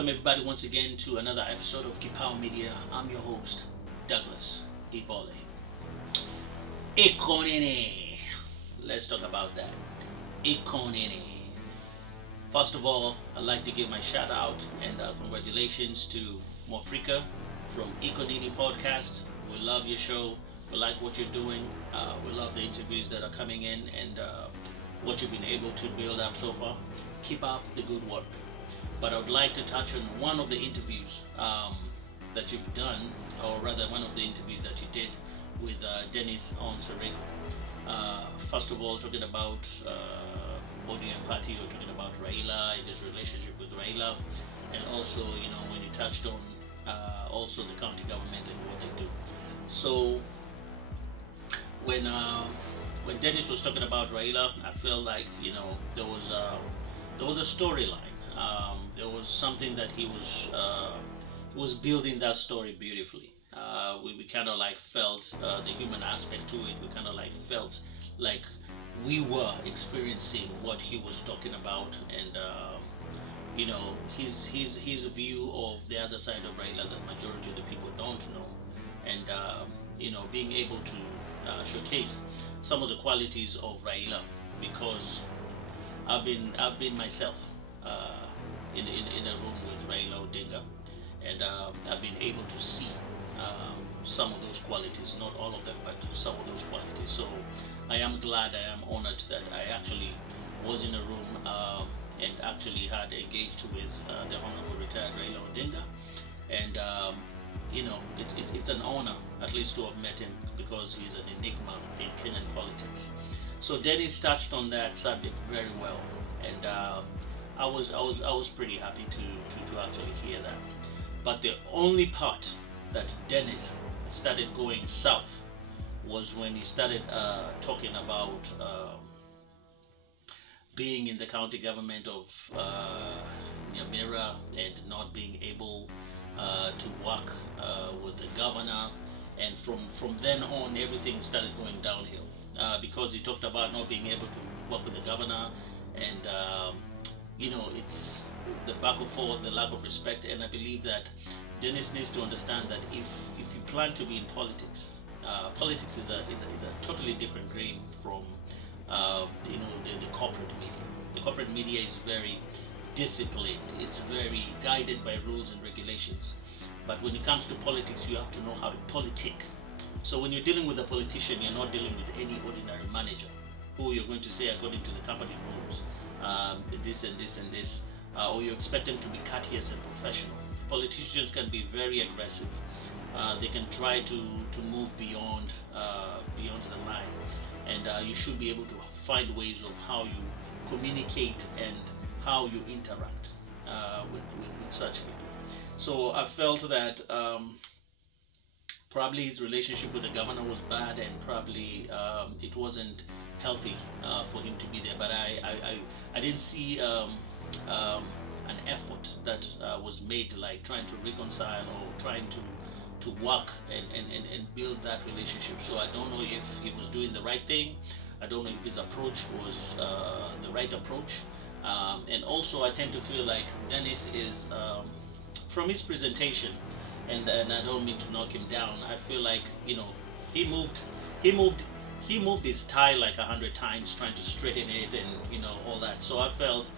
Welcome everybody once again to another episode of IKO Media. I'm your host, Douglas Ibole. IKO NINI. Let's talk about that. IKO NINI. First of all, I'd like to give my shout out and congratulations to Mofrika from IKO NINI podcast. We love your show. We like what you're doing. We love the interviews that are coming in and what you've been able to build up so far. Keep up the good work. But I would like to touch on one of the interviews that you've done, or rather one of the interviews that you did with Dennis Onsarigo. First of all, talking about ODM party, or talking about Raila and his relationship with Raila, and also, when you touched on also the county government and what they do. So when Dennis was talking about Raila, I felt like there was a storyline. There was something that he was building that story beautifully. We kind of like felt the human aspect to it. We kind of like felt like we were experiencing what he was talking about, and his view of the other side of Raila that majority of the people don't know, and being able to showcase some of the qualities of Raila, because I've been myself in a room with Raila Odinga, and I've been able to see some of those qualities, not all of them, but some of those qualities. So I am glad, I am honored that I actually was in a room and actually had engaged with the Honorable Retired Raila Odinga, and it's an honor at least to have met him, because he's an enigma in Kenyan politics. So Dennis touched on that subject very well, and I was pretty happy to actually hear that. But the only part that Dennis started going south was when he started talking about being in the county government of Nyamira and not being able to work with the governor, and from then on everything started going downhill, because he talked about not being able to work with the governor, and it's the back and forth, the lack of respect. And I believe that Dennis needs to understand that if you plan to be in politics, politics is a totally different game from the corporate media. The corporate media is very disciplined. It's very guided by rules and regulations. But when it comes to politics, you have to know how to politic. So when you're dealing with a politician, you're not dealing with any ordinary manager who you're going to say according to the company rules, this and this and this, or you expect them to be courteous and professional. Politicians can be very aggressive. They can try to move beyond the line, and you should be able to find ways of how you communicate and how you interact with such people. So I felt that probably his relationship with the governor was bad, and probably it wasn't healthy for him to be there. But I didn't see an effort that was made, like trying to reconcile or trying to work and build that relationship. So I don't know if he was doing the right thing. I don't know if his approach was the right approach. And also I tend to feel like Dennis is, from his presentation, and I don't mean to knock him down, I feel like he moved his tie like 100 times trying to straighten it, and all that. So I felt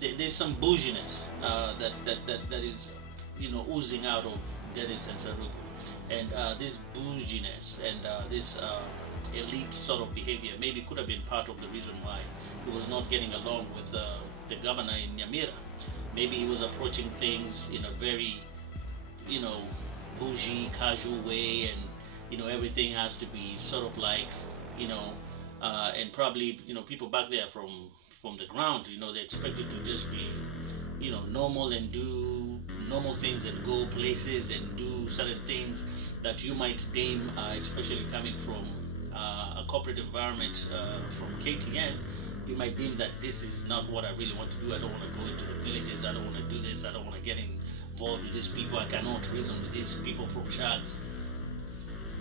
there's some bouginess that is oozing out of Dennis Onsarigo, and this bouginess and this elite sort of behavior maybe could have been part of the reason why he was not getting along with the governor in Nyamira. Maybe he was approaching things in a very bougie, casual way, and everything has to be sort of like and probably people back there from the ground, they expect it to just be normal, and do normal things, and go places and do certain things that you might deem, especially coming from a corporate environment, from KTN, you might deem that this is not what I really want to do. I don't want to go into the villages. I don't want to do this. I don't want to get involved with these people. I cannot reason with these people from Shags.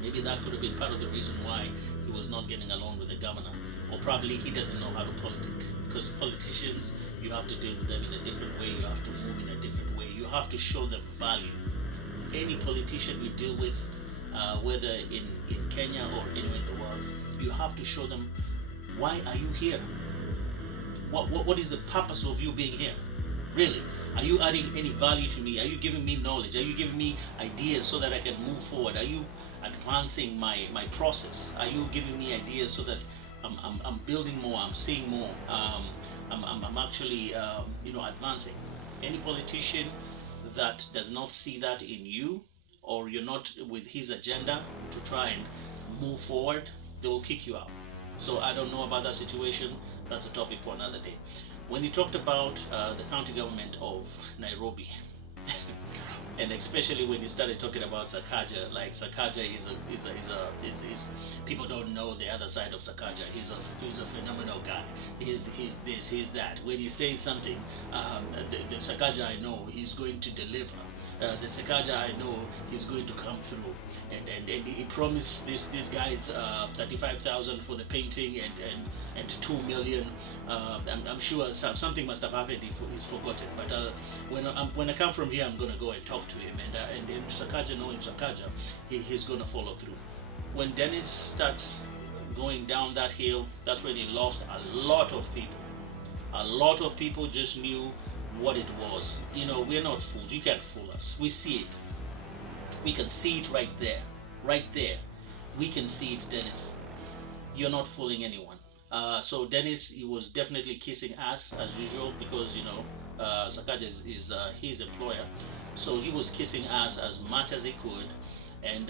Maybe that could have been part of the reason why he was not getting along with the governor, or probably he doesn't know how to politic, because politicians, you have to deal with them in a different way, you have to move in a different way, have to show them value. Any politician we deal with, whether in Kenya or anywhere in the world, you have to show them, why are you here? What is the purpose of you being here? Really? Are you adding any value to me? Are you giving me knowledge? Are you giving me ideas so that I can move forward? Are you advancing my process? Are you giving me ideas so that I'm building more, I'm seeing more, I'm actually advancing? Any politician that does not see that in you, or you're not with his agenda to try and move forward, they will kick you out. So I don't know about that situation. That's a topic for another day. When you talked about the county government of Nairobi, and especially when you started talking about Sakaja, like Sakaja is people don't know the other side of Sakaja. He's a phenomenal guy. He's this, he's that. When he says something, the Sakaja I know he's going to deliver. The Sakaja I know he's going to come through, and he promised these guys 35,000 for the painting and 2 million. I'm sure something must have happened if he's forgotten. But when I come from here, I'm gonna go and talk to him, and Sakaja, knowing Sakaja, he's gonna follow through. When Dennis starts going down that hill, that's when he lost a lot of people. A lot of people just knew what it was. We're not fools. You can't fool us. We see it. We can see it right there. Right there. We can see it, Dennis. You're not fooling anyone. So Dennis, he was definitely kissing ass as usual, because Sakaja is his employer. So he was kissing ass as much as he could. And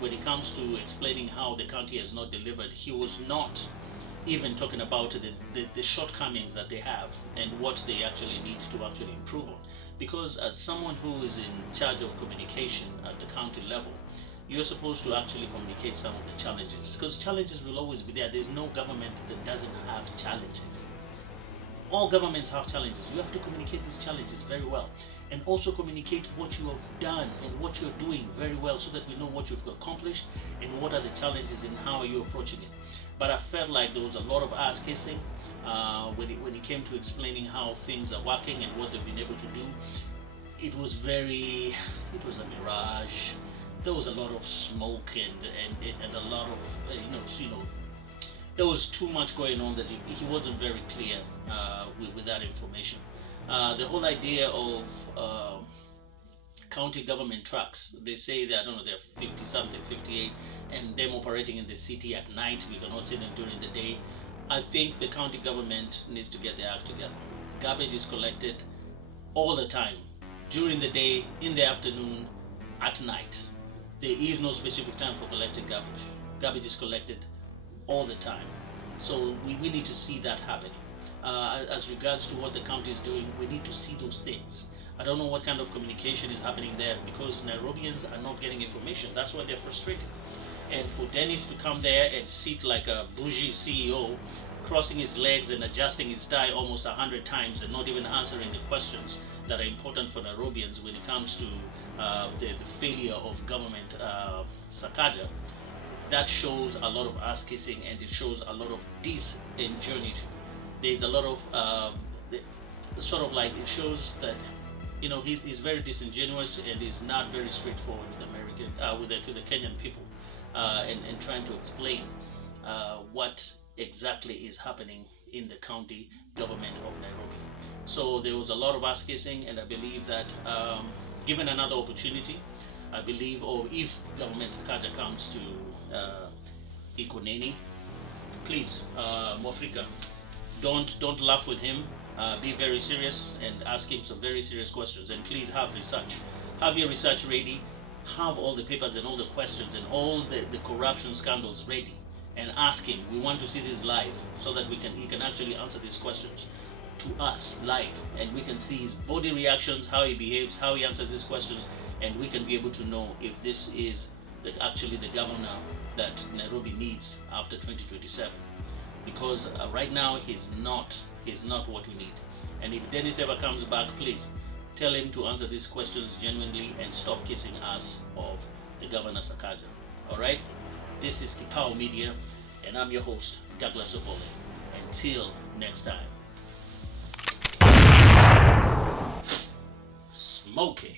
when it comes to explaining how the county has not delivered, he was not even talking about the shortcomings that they have and what they actually need to actually improve on. Because as someone who is in charge of communication at the county level, you're supposed to actually communicate some of the challenges, because challenges will always be there. There's no government that doesn't have challenges. All governments have challenges. You have to communicate these challenges very well, and also communicate what you have done and what you're doing very well, so that we know what you've accomplished and what are the challenges and how you're approaching it. But I felt like there was a lot of ass kissing when it came to explaining how things are working and what they've been able to do. It was a mirage. There was a lot of smoke and a lot of there was too much going on that he wasn't very clear with that information. The whole idea of county government trucks, they say that, I don't know, they're 50 something, 58, and them operating in the city at night. We cannot see them during the day. I think the county government needs to get their act together. Garbage is collected all the time, during the day, in the afternoon, at night. There is no specific time for collecting garbage. Garbage is collected all the time. So we need to see that happening. As regards to what the county is doing, we need to see those things. I don't know what kind of communication is happening there, because Nairobians are not getting information. That's why they're frustrated. And for Dennis to come there and sit like a bougie CEO, crossing his legs and adjusting his tie almost 100 times and not even answering the questions that are important for Nairobians when it comes to the failure of government Sakaja, that shows a lot of ass kissing, and it shows a lot of disingenuity. There's a lot of sort of like, it shows that he's very disingenuous and is not very straightforward with the Kenyan people, and trying to explain what exactly is happening in the county government of Nairobi. So there was a lot of ass kissing, and I believe that given another opportunity, I believe, or if government Sakaja comes to IKO NINI, please, Mwafrika, don't laugh with him. Be very serious and ask him some very serious questions, and please have research. Have your research ready. Have all the papers and all the questions and all the corruption scandals ready, and ask him. We want to see this live, so that he can actually answer these questions to us live, and we can see his body reactions, how he behaves, how he answers these questions, and we can be able to know if this is actually the governor that Nairobi needs after 2027. Because right now he's not what we need. And if Dennis ever comes back, please tell him to answer these questions genuinely and stop kissing us of the governor Sakaja. Alright? This is IKO Media, and I'm your host, Douglas Obole. Until next time. smoking.